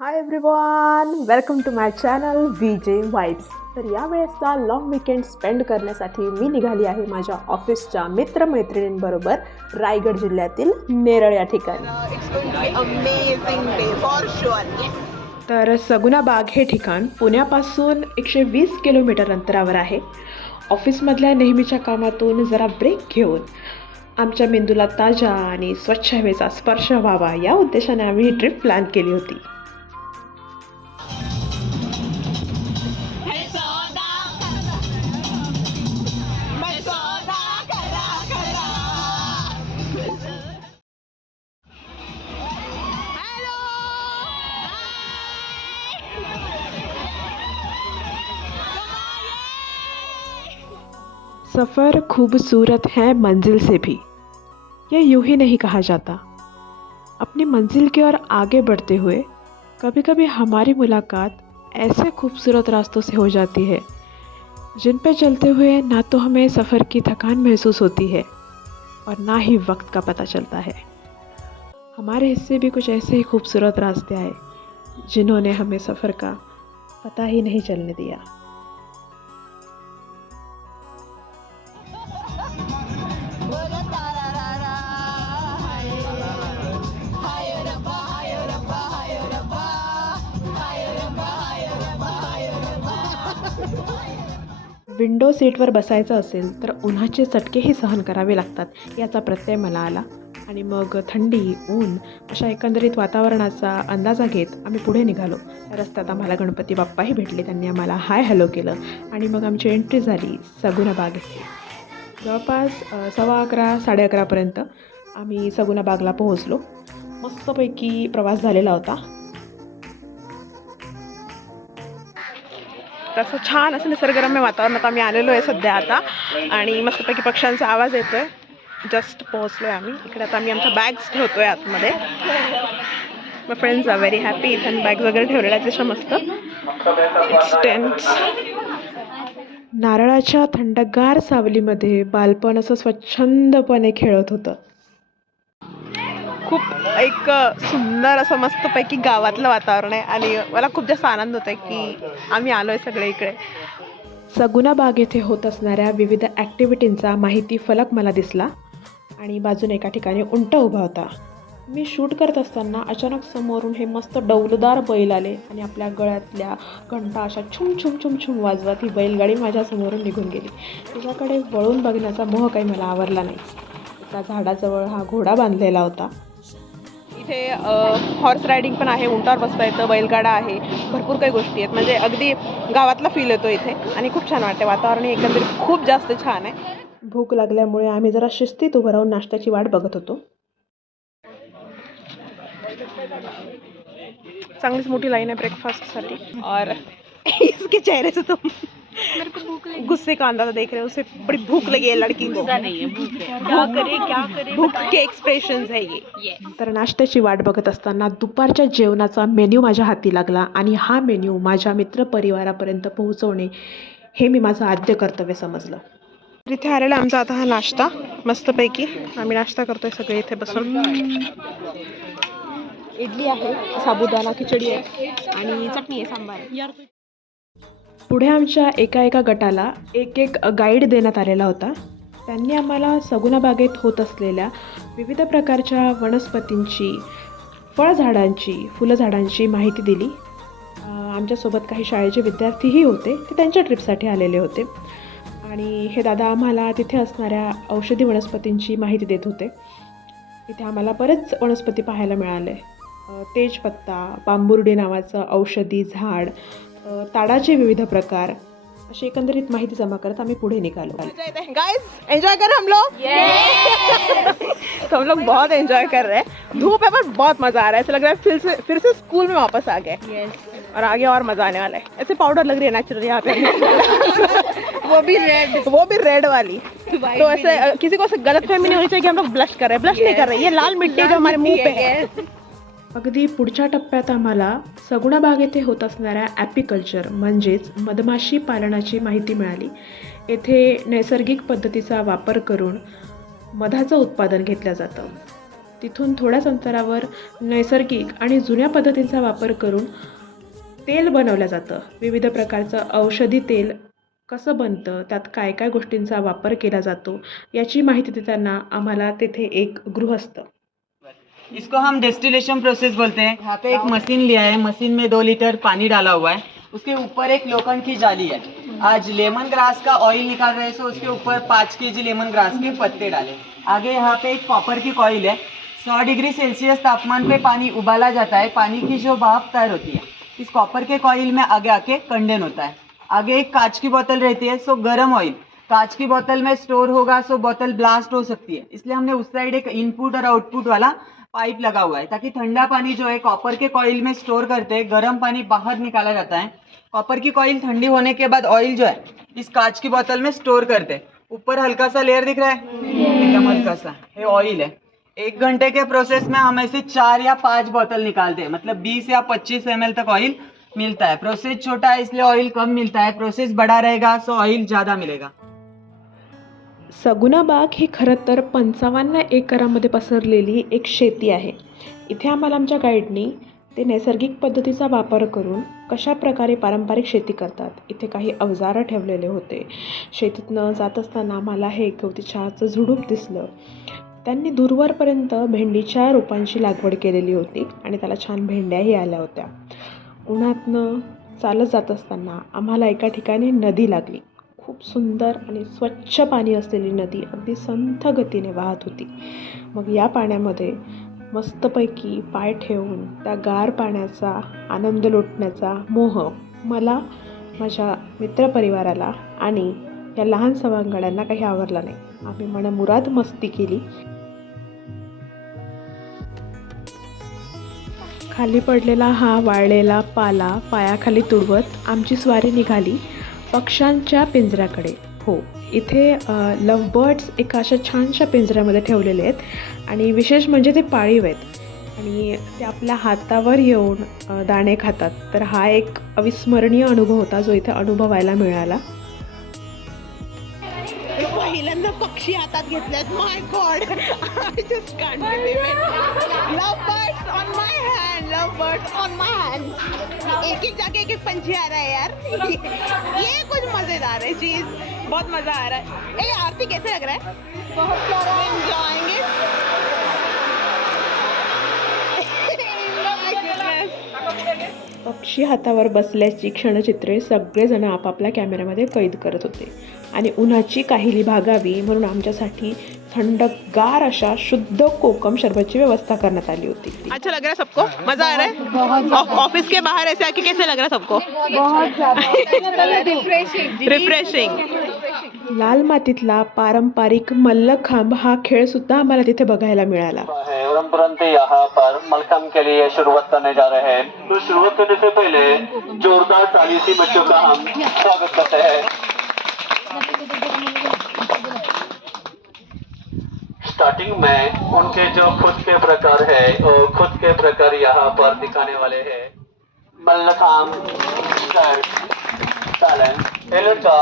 High everyone, welcome to my channel VJ vibes. तर यावेळेसचा long weekend spend करण्यासाठी मी निघाली आहे माझ्या ऑफिसच्या मित्रमैत्रिणींबरोबर रायगड जिल्ह्यातील नेरळ या ठिकाणी. तर सगुना बाग हे ठिकाण पुण्यापासून 120 किलोमीटर अंतरावर आहे. ऑफिसमधल्या नेहमीच्या कामातून जरा ब्रेक घेऊन आमच्या मेंदूला ताज्या आणि स्वच्छ हवेचा स्पर्श व्हावा या उद्देशाने आम्ही ही ट्रिप प्लॅन केली होती. सफ़र खूबसूरत है मंजिल से भी, यह यूं ही नहीं कहा जाता. अपनी मंजिल की ओर आगे बढ़ते हुए कभी कभी हमारी मुलाकात ऐसे खूबसूरत रास्तों से हो जाती है जिन पे चलते हुए ना तो हमें सफ़र की थकान महसूस होती है और ना ही वक्त का पता चलता है. हमारे हिस्से भी कुछ ऐसे ही खूबसूरत रास्ते आए जिन्होंने हमें सफ़र का पता ही नहीं चलने दिया. विंडो सीटवर बसायचं असेल तर उन्हाचे चटकेही सहन करावे लागतात याचा प्रत्यय मला आला. आणि मग थंडी, ऊन अशा एकंदरीत वातावरणाचा अंदाजा घेत आम्ही पुढे निघालो. रस्त्यात आम्हाला गणपती बाप्पाही भेटले. त्यांनी आम्हाला हाय हॅलो केलं आणि मग आमची एंट्री झाली सगुना बाग येथे. जवळपास 11:15 11:30पर्यंत आम्ही सगुना बागला पोहोचलो. मस्तपैकी प्रवास झालेला होता. तसं छान असं निसर्गरम्य वातावरणात आम्ही आलेलो आहे सध्या आता. आणि मस्तपैकी पक्ष्यांचा आवाज येतोय. जस्ट पोहोचलो आहे आम्ही इकडे. आता आम्ही आमच्या बॅग्स ठेवतोय आतमध्ये. My friends are very happy. इथं बॅग्स वगैरे ठेवलेल्या आहेत जशा मस्त. It's tents. नारळाच्या थंडगार सावलीमध्ये बालपण असं स्वच्छंदपणे खेळत होतं. खूप एक सुंदर असं मस्तपैकी गावातलं वातावरण आहे आणि मला खूप जास्त आनंद होत आहे की आम्ही आलो आहे सगळे इकडे. सगुना बाग येथे होत असणाऱ्या विविध ॲक्टिव्हिटींचा माहिती फलक मला दिसला आणि बाजूने एका ठिकाणी उंट उभा होता. मी शूट करत असताना अचानक समोरून हे मस्त डौलदार बैल आले आणि आपल्या गळ्यातल्या घंटा अशा छुम छुम छुम छुम वाजवत ही बैलगाडी माझ्या समोरून निघून गेली. तिच्याकडे वळून बघण्याचा मोह काही मला आवरला नाही. एका झाडाजवळ हा घोडा बांधलेला होता. इथे हॉर्स रायडिंग पण आहे. उंटावर बसता येतं, बैलगाडा आहे, भरपूर काही गोष्टी आहेत. म्हणजे अगदी गावातला फील येतो इथे आणि खूप छान वाटते. वातावरण एकंदरीत खूप जास्त छान आहे. भूक लागल्यामुळे आम्ही जरा शिस्तीत उभं राहून नाश्त्याची वाट बघत होतो. चांगलीच मोठी लाईन आहे ब्रेकफास्टसाठी. और इसके चेहरे से तुम गुस्से का अंदाजा देख रहे हो. उसे बड़ी भूक लगी है लड़की को. नहीं है, भूख है. क्या करे भूक के एक्सप्रेशन्स है ये. तर नाश्त्याची वाट बघत असताना दुपारच्या जेवणाचा मेन्यू माझ्या हाती लागला आणि हा मेन्यू माझ्या मित्रपरिवारापर्यंत पोहोचवणे हे मी माझं आद्य कर्तव्य समजलं. इथे आलेला आमचा आता हा नाश्ता. मस्तपैकी आम्ही नाश्ता करतोय सगळे इथे बसून. इडली आहे, साबुदाणा खिचडी आहे आणि चटणी आहे, सांबार आहे. पुढे आमच्या एका गटाला एक गाईड देण्यात आलेला होता. त्यांनी आम्हाला सगुना बागेत होत असलेल्या विविध प्रकारच्या वनस्पतींची, फळझाडांची, फुलझाडांची माहिती दिली. आमच्यासोबत काही शाळेचे विद्यार्थीही होते. ते त्यांच्या ट्रिपसाठी आलेले होते आणि हे दादा आम्हाला तिथे असणाऱ्या औषधी वनस्पतींची माहिती देत होते. इथे आम्हाला बरेच वनस्पती पाहायला मिळाले. तेजपत्ता, बांबुर्डी नावाचं औषधी झाड, ताडाचे विविध प्रकार, अशी एकंदरीत माहिती जमा करत आम्ही पुढे निघालो. गाइस, एंजॉय कर हम लोग. तो हम लोग बहुत एंजॉय कर रहे हैं. धूप है पर बहुत मजा आ रहा है. ऐसा लग रहा है फिर से स्कूल में वापस आ गए. और आगे और मजा आने वाला है. ऐसे पाउडर लग रही है नेचुरल यहाँ पे. वो भी रेड वाली. तो ऐसे किसी को गलतफहमी नहीं होनी चाहिए कि हम लोग ब्लश कर रहे हैं. ब्लश नहीं कर रहे. ये लाल मिट्टी जो हमारे मुंह पे है. अगदी पुढच्या टप्प्यात आम्हाला सगुना बाग येथे होत असणाऱ्या ॲपिकल्चर म्हणजेच मधमाशी पालनाची माहिती मिळाली. येथे नैसर्गिक पद्धतीचा वापर करून मधाचं उत्पादन घेतलं जातं. तिथून थोड्याच अंतरावर नैसर्गिक आणि जुन्या पद्धतींचा वापर करून तेल बनवलं जातं. विविध प्रकारचं औषधी तेल कसं बनतं, त्यात काय काय गोष्टींचा वापर केला जातो, याची माहिती देताना आम्हाला तेथे एक गृहस्थ इसको हम डिस्टिलेशन प्रोसेस बोलते हैं। यहाँ पे एक मशीन लिया है, मशीन में 2 लीटर पानी डाला हुआ है, उसके ऊपर एक लोखंड की जाली है। आज लेमन ग्रास का ऑयल निकाल रहे हैं, सो उसके ऊपर 5 केजी लेमन ग्रास के पत्ते डाले। आगे यहाँ पे एक कॉपर की कॉइल है, 100 डिग्री सेल्सियस तापमान पे पानी उबाला जाता है, पानी की जो भाप तैयार होती है इस कॉपर के कॉइल में आगे आके कंडेन होता है। आगे एक कांच की बोतल रहती है, सो गर्म ऑयल कांच की बोतल में स्टोर होगा, सो बोतल ब्लास्ट हो सकती है, इसलिए हमने उस साइड एक इनपुट और आउटपुट वाला पाइप लगा हुआ है ताकि ठंडा पानी जो है कॉपर के कॉइल में स्टोर करते हैं, गर्म पानी बाहर निकाला जाता है। कॉपर की कॉइल ठंडी होने के बाद ऑयल जो है इस कांच की बोतल में स्टोर करते हैं। ऊपर हल्का सा लेयर दिख रहा है, एकदम हल्का सा, ये ऑयल है। 1 घंटे के प्रोसेस में हम ऐसे 4 या 5 बोतल निकालते हैं, मतलब 20 या 25 ml तक ऑयल मिलता है। प्रोसेस छोटा है इसलिए ऑयल कम मिलता है, प्रोसेस बड़ा रहेगा सो ऑयल ज़्यादा मिलेगा। सगुना बाग ही खरं तर 55 एकरामध्ये पसरलेली एक शेती आहे. इथे आम्हाला आमच्या गाईडनी ते नैसर्गिक पद्धतीचा वापर करून कशा प्रकारे पारंपरिक शेती करतात, इथे काही अवजारं ठेवलेले होते. शेतीतनं जात असताना आम्हाला हे गवती चहाचं झुडूप दिसलं. त्यांनी दूरवरपर्यंत भेंडीच्या रोपांची लागवड केलेली होती आणि त्याला छान भेंड्याही आल्या होत्या. उन्हातनं चालत जात असताना आम्हाला एका ठिकाणी नदी लागली. खूप सुंदर आणि स्वच्छ पाणी असलेली नदी अगदी संथ गतीने वाहत होती. मग या पाण्यामध्ये मस्तपैकी पाय ठेवून त्या गार पाण्याचा आनंद लुटण्याचा मोह मला, माझ्या मित्रपरिवाराला आणि या लहान सवंगड्यांना काही आवरला नाही. आम्ही मनमुराद मस्ती केली. खाली पडलेला हा वाळलेला पाला पायाखाली तुडवत आमची स्वारी निघाली पक्ष्यांच्या पिंजऱ्याकडे. हो, इथे लव्ह बर्ड्स एका अशा छानशा पिंजऱ्यामध्ये ठेवलेले आहेत आणि विशेष म्हणजे ते पाळीव आहेत आणि ते आपल्या हातावर येऊन दाणे खातात. तर हा एक अविस्मरणीय अनुभव होता जो इथे अनुभवायला मिळाला. पहिल्यांदा पक्षी हातात घेतल्यात. My God, I just can't believe it. Love birds on my hand, love birds on my hand. एक एक जाके एक एक पंछी आ रहा है यार. ये कुछ मजेदार है चीज, बहुत मजा आ रहा है. ए आरती कैसे लग रहा है? बहुत प्यारा. Enjoying it. पक्षी हातावर बसल्याची क्षणचित्रे सगळेजण आपापल्या कॅमेऱ्यामध्ये कैद करत होते आणि उन्हाची काहिली भागावी म्हणून आमच्यासाठी थंडगार अशा शुद्ध कोकम शरबतची व्यवस्था करण्यात आली होती. अच्छा लग रहा है सबको? मजा आ रहा है? ऑफिस के बाहर ऐसे आके कैसे लग रहा है सबको? बहुत ज्यादा रिफ्रेशिंग. लाल मातीतला पारंपरिक मल्लखांब हा खेळ सुद्धा आम्हाला तिथे बघायला मिळाला. तुरंत यहाँ पर मलखम्ब के लिए शुरुआत करने जा रहे हैं. तो शुरुआत करने से पहले जोरदार ताली से बच्चों का हम स्वागत करते हैं. स्टार्टिंग में उनके जो खुद के प्रकार है और खुद के प्रकार यहाँ पर दिखाने वाले हैं. मल्लखांब टैलेंट. ये लड़का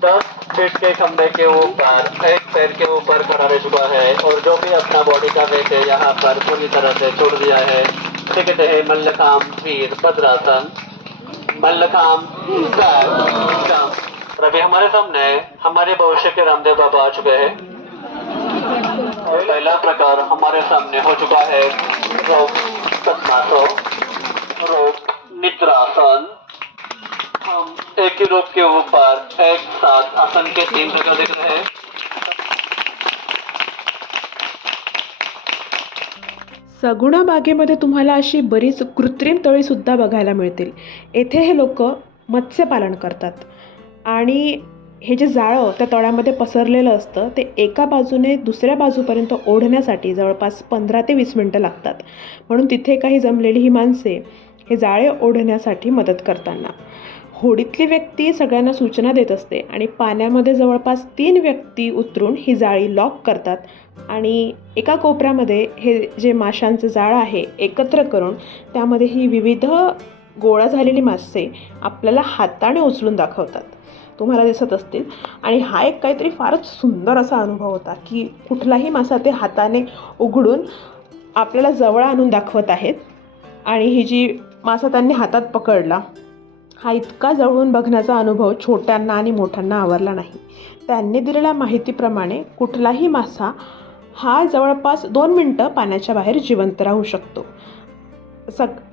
10 फीट के खंबे के ऊपर एक पैर के ऊपर खड़ा रह चुका है और जो भी अपना बॉडी का वेट है यहाँ पर पूरी तरह से छोड़ दिया है. इसे कहते हैं मल्लखांब वीर भद्रासन. मल्लखांब और अभी हमारे सामने हमारे भविष्य के रामदेव बाबा आ चुके हैं. पहला प्रकार हमारे सामने हो चुका है रोप पद्मासन, रोप निद्रासन. हम एक ही रोप के ऊपर एक साथ आसन के 3 प्रकार देख रहे हैं. सगुणा बागेमध्ये तुम्हाला अशी बरीच कृत्रिम तळीसुद्धा बघायला मिळतील. येथे हे लोक मत्स्यपालन करतात आणि हे जे जाळं त्या तळ्यामध्ये पसरलेलं असतं ते एका बाजूने दुसऱ्या बाजूपर्यंत ओढण्यासाठी जवळपास 15 ते 20 मिनटं लागतात. म्हणून तिथे काही जमलेली ही माणसे हे जाळे ओढण्यासाठी मदत करताना होडीतली व्यक्ती सगळ्यांना सूचना देत असते आणि पाण्यामध्ये जवळपास 3 व्यक्ती उतरून ही जाळी लॉक करतात आणि एका कोपऱ्यामध्ये हे जे माशांचं जाळं आहे एकत्र करून त्यामध्ये ही विविध गोळा झालेली मासे आपल्याला हाताने उचलून दाखवतात. तुम्हाला दिसत असतील. आणि हा एक काहीतरी फारच सुंदर असा अनुभव होता की कुठलाही मासा ते हाताने उघडून आपल्याला जवळ आणून दाखवत आहेत. आणि ही जी मासा त्यांनी हातात पकडला, हा इतका जवळून बघण्याचा अनुभव छोट्यांना आणि मोठ्यांना आवरला नाही. त्यांनी दिलेल्या माहितीप्रमाणे कुठलाही मासा हा जवळपास 2 मिनटं पाण्याच्या बाहेर जिवंत राहू शकतो.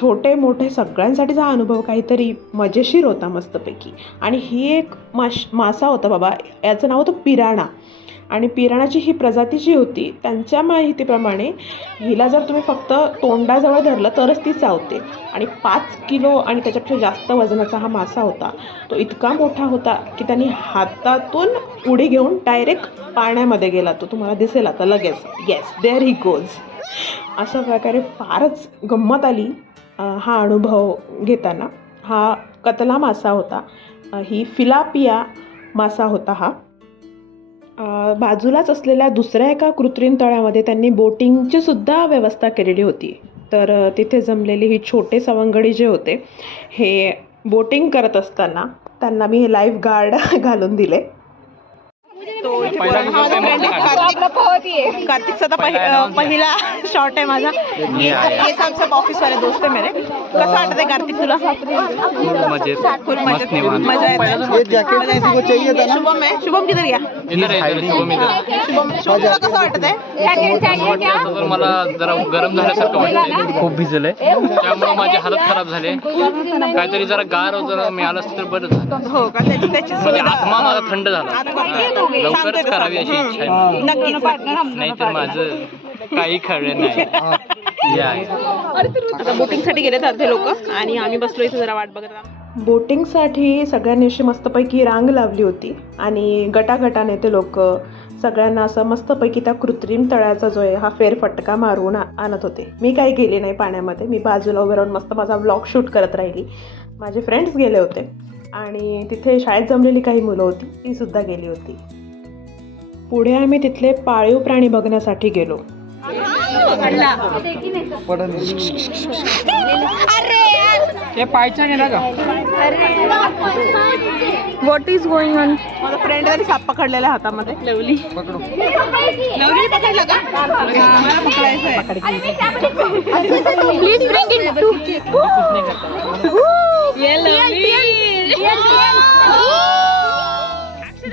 छोटे मोठे सगळ्यांसाठीचा हा अनुभव काहीतरी मजेशीर होता मस्तपैकी. आणि ही एक मासा होता बाबा, याचं नाव होतं पिराणा. आणि पिराणाची ही प्रजाती जी होती त्यांच्या माहितीप्रमाणे हिला जर तुम्ही फक्त तोंडाजवळ धरलं तरच ती चावते. आणि 5 किलो आणि त्याच्यापेक्षा जास्त वजनाचा हा मासा होता. तो इतका मोठा होता की त्यांनी हातातून उडी घेऊन डायरेक्ट पाण्यामध्ये गेला. तो तुम्हाला दिसेल आता लगेच. Yes, there he goes. अशा प्रकारे फारच गंमत आली हा अनुभव घेताना. हा कतला मासा होता. ही फिलापिया मासा होता हा. बाजूलाच असलेल्या दुसऱ्या एका कृत्रिम तळ्यामध्ये त्यांनी बोटिंगची सुद्धा व्यवस्था केलेली होती. तर तिथे जमलेले ही छोटे सवंगडी जे होते, हे बोटिंग करत असताना त्यांना मी हे लाईफ गार्ड घालून दिले. कार्तिकचा पहिला शॉट आहे माझा. हे आमचं ऑफिस वाले दोस्त आहे मेरे. कसं वाटतंय कार्तिक तुला? फुल मजेत मजा येते. शुभम आहे, शुभम किधर गया? शुभम तुला कसं वाटतंय? मला जरा गरम झाल्यासारखं वाटतंय. खूप भिजलंय, त्यामुळे माझी हालत खराब झाली. काहीतरी जरा गार जरा मिळालं असतं तर बरं झालं. हो का? त्याची म्हणजे आत्मा माझा थंड झाला. लवकरच करावी अशी इच्छा आहे. नाही तर माझं काही खरं नाही. आता बोटिंगसाठी गेले तर अर्धे लोक आणि आम्ही बसलो इथे जरा वाट बघत. बोटिंगसाठी सगळ्यांनी अशी मस्तपैकी रांग लावली होती आणि गटागटाने ते लोक सगळ्यांना असं मस्तपैकी त्या कृत्रिम तळ्याचा जो आहे हा फेरफटका मारून आणत होते. मी काही गेले नाही पाण्यामध्ये. मी बाजूला उभे राहून मस्त माझा व्लॉग शूट करत राहिली. माझे फ्रेंड्स गेले होते आणि तिथे शाळेत जमलेली काही मुलं होती, ती सुद्धा गेली होती. पुढे आम्ही तिथले पाळीव प्राणी बघण्यासाठी गेलो. What is going on? माझा फ्रेंड तरी साप पकडलेला हातामध्ये. लवली पकडला का? मला पकडायचं आहे. Please bring it to.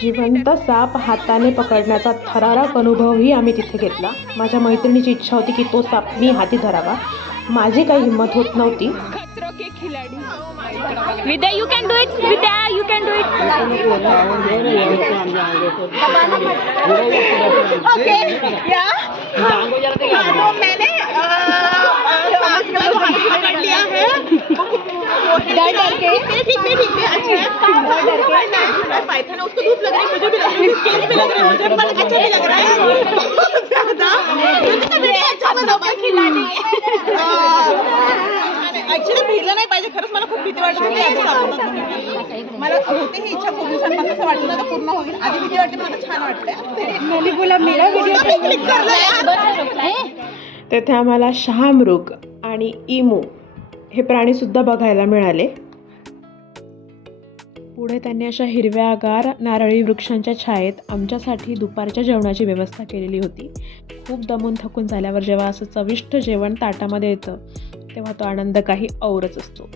जिवंत साप हाताने पकडण्याचा थरारक अनुभवही आम्ही तिथे घेतला. माझ्या मैत्रिणीची इच्छा होती की तो साप मी हाती धरावा. माझी काही हिंमत होत नव्हती. विद्या, you can do it. Vidya, you can do it. Okay या तो मैंने पकड़ लिया है. ठीक है अच्छा है. पाइथन उसको धूप लग रही है, मुझे भी लग रही है, स्किन भी लग रही है, मुझे पर अच्छा भी लग रहा है ज़्यादा. अच्छा बना खिलाड़ी. ॲक्च्युली भिलं नाही पाहिजे. खरंच मला खूप भीती वाटत होती. आता सापडतात मला होते ही इच्छा खूप दिवसांपासून. असं वाटलं तर पूर्ण होईल. आधी भीती वाटते, मला छान वाटतं. तेथे आम्हाला शहामृग आणि इमू हे प्राणीसुद्धा बघायला मिळाले. पुढे त्यांनी अशा हिरव्यागार नारळी वृक्षांच्या छायेत आमच्यासाठी दुपारच्या जेवणाची व्यवस्था केलेली होती. खूप दमून थकून झाल्यावर जेव्हा असं चविष्ट जेवण ताटामध्ये येतं तेव्हा तो आनंद काही औरच असतो.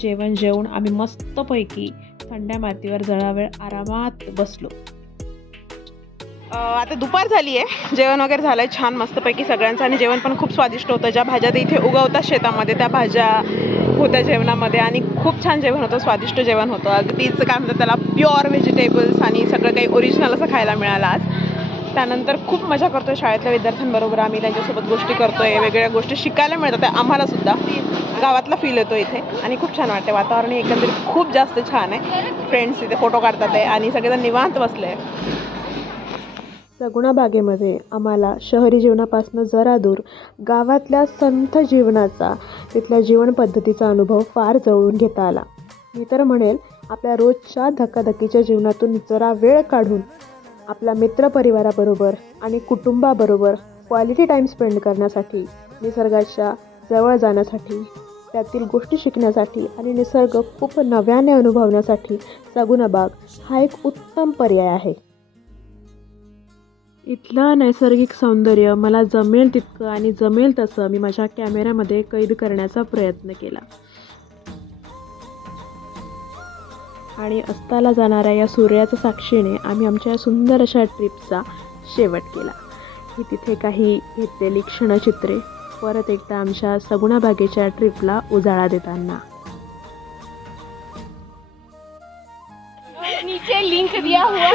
जेवण जेवून आम्ही मस्तपैकी थंड्या मातीवर जरा वेळ आरामात बसलो. आता दुपार झाली आहे. जेवण वगैरे झालं आहे छान मस्तपैकी सगळ्यांचं. आणि जेवण पण खूप स्वादिष्ट होतं. ज्या भाज्या ते इथे उगवतात शेतामध्ये त्या भाज्या होत्या जेवणामध्ये. आणि खूप छान जेवण होतं, स्वादिष्ट जेवण होतं. अगदीच काय म्हणतात त्याला, प्युअर व्हेजिटेबल्स आणि सगळं काही ओरिजिनल असं खायला मिळालं आज. त्यानंतर खूप मजा करतोय शाळेतल्या विद्यार्थ्यांबरोबर. आम्ही त्यांच्यासोबत गोष्टी करतोय, वेगवेगळ्या गोष्टी शिकायला मिळतात आम्हाला सुद्धा. गावातला फील येतो इथे आणि खूप छान वाटते. वातावरण एकंदरीत खूप जास्त छान आहे. फ्रेंड्स इथे फोटो काढतात आहे आणि सगळेजण निवांत बसले आहे. सगुणा बागेमध्ये आम्हाला शहरी जीवनापासून जरा दूर गावातल्या संथ जीवनाचा, तिथल्या जीवनपद्धतीचा अनुभव फार जवळून घेता आला. मी तर म्हणेल आपल्या रोजच्या धकाधकीच्या जीवनातून जरा वेळ काढून आपल्या मित्रपरिवाराबरोबर आणि कुटुंबाबरोबर क्वालिटी टाईम स्पेंड करण्यासाठी, निसर्गाच्या जवळ जाण्यासाठी त्यातील गोष्टी शिकण्यासाठी आणि निसर्ग खूप नव्याने अनुभवण्यासाठी सगुणा बाग हा एक उत्तम पर्याय आहे. इथलं नैसर्गिक सौंदर्य मला जमेल तितकं आणि जमेल तसं मी माझ्या कॅमेऱ्यामध्ये कैद करण्याचा प्रयत्न केला. आणि अस्ताला जाणाऱ्या या सूर्याच्या साक्षीने आम्ही आमच्या सुंदर अशा ट्रिपचा शेवट केला. ही तिथे काही घेतलेली क्षणचित्रे परत एकदा आमच्या सगुणा बागेच्या ट्रिपला उजाळा देताना. नीचे लिंक दिया हुआ है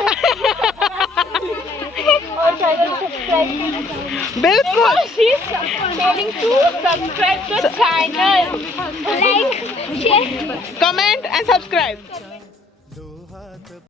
और सब्सक्राइब बिल्कुल. Telling to subscribe the channel, like, share, comment and subscribe.